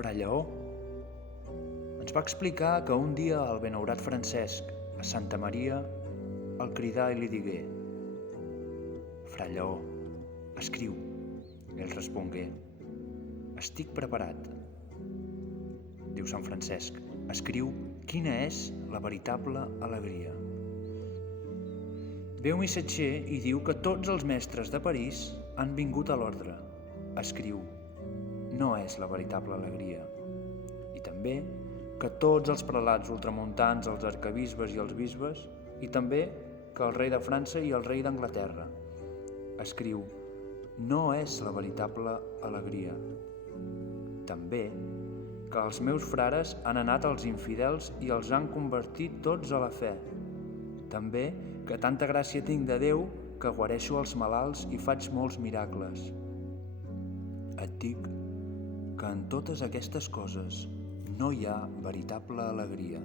Fra Lleó ens va explicar que un dia el benaurat Francesc a Santa Maria el cridà i li digué: «Fra Lleó, escriu». Ell respongué: «Estic preparat». Diu Sant Francesc: «Escriu quina és la veritable alegria». Ve un missatger i diu que tots els mestres de París han vingut a l'ordre. Escriu: no és la veritable alegria. I també que tots els prelats ultramuntans, els arquebisbes i els bisbes, i també que el rei de França i el rei d'Anglaterra. Escriu: no és la veritable alegria. També que els meus frares han anat als infidels i els han convertit tots a la fe. També que tanta gràcia tinc de Déu que guareixo els malalts i faig molts miracles. Et dic que en totes aquestes coses no hi ha veritable alegria.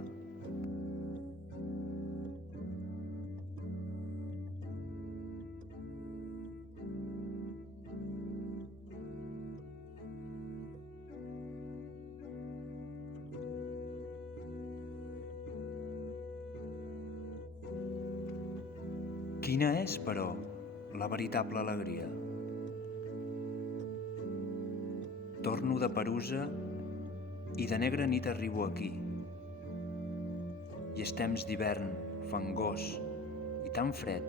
Quina és, però, la veritable alegria? Torno de Perusa i de negra nit arribo aquí. I és temps d'hivern, fangós i tan fred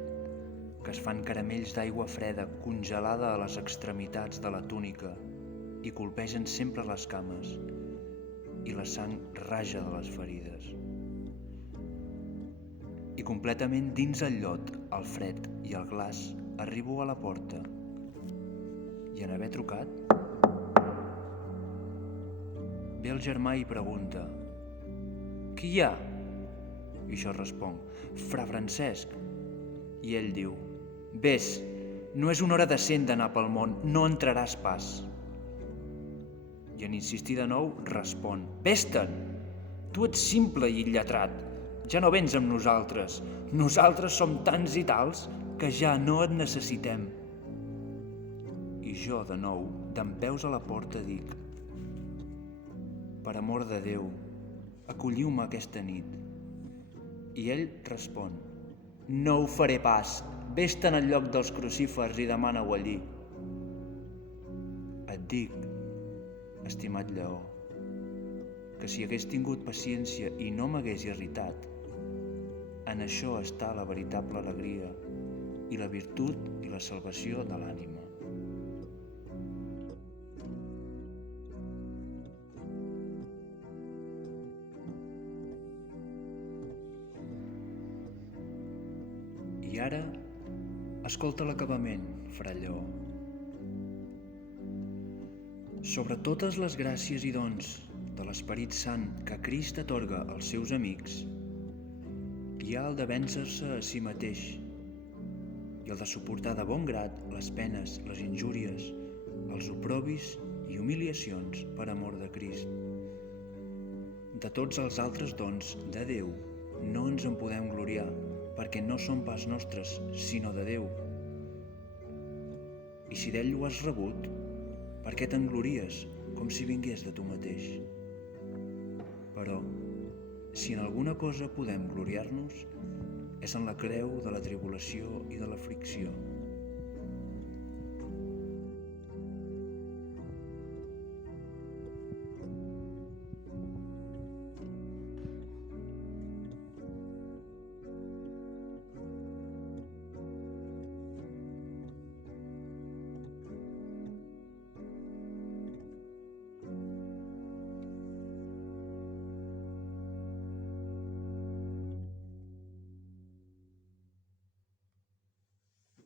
que es fan caramells d'aigua freda congelada a les extremitats de la túnica i colpegen sempre les cames i la sang raja de les ferides. I completament dins el llot, el fred i el glaç, arribo a la porta i en haver trucat, ve el germà i pregunta: «Qui hi ha?» I jo responc: «Fra Francesc». I ell diu: «Ves, no és una hora decent d'anar pel món, no entraràs pas». I en insistir de nou respon: «Vés-te'n! Tu ets simple i il·letrat, ja no vens amb nosaltres. Nosaltres som tants i tals que ja no et necessitem». I jo, de nou, dempeus a la porta, dic: «Per amor de Déu, acolliu-me aquesta nit». I ell respon: «No ho faré pas, vés-te'n al lloc dels crucífers i demana-ho allí». Et dic, estimat Lleó, que si hagués tingut paciència i no m'hagués irritat, en això està la veritable alegria i la virtut i la salvació de l'ànima. I ara, escolta l'acabament, fra Lleó. Sobre totes les gràcies i dons de l'Esperit Sant que Crist atorga als seus amics, hi ha el de vèncer-se a si mateix i el de suportar de bon grat les penes, les injúries, els oprobis i humiliacions per amor de Crist. De tots els altres dons de Déu no ens en podem gloriar, perquè no són pas nostres, sinó de Déu. I si d'ell ho has rebut, per què te'n glories com si vingués de tu mateix? Però, si en alguna cosa podem gloriar-nos, és en la creu de la tribulació i de l'aflicció,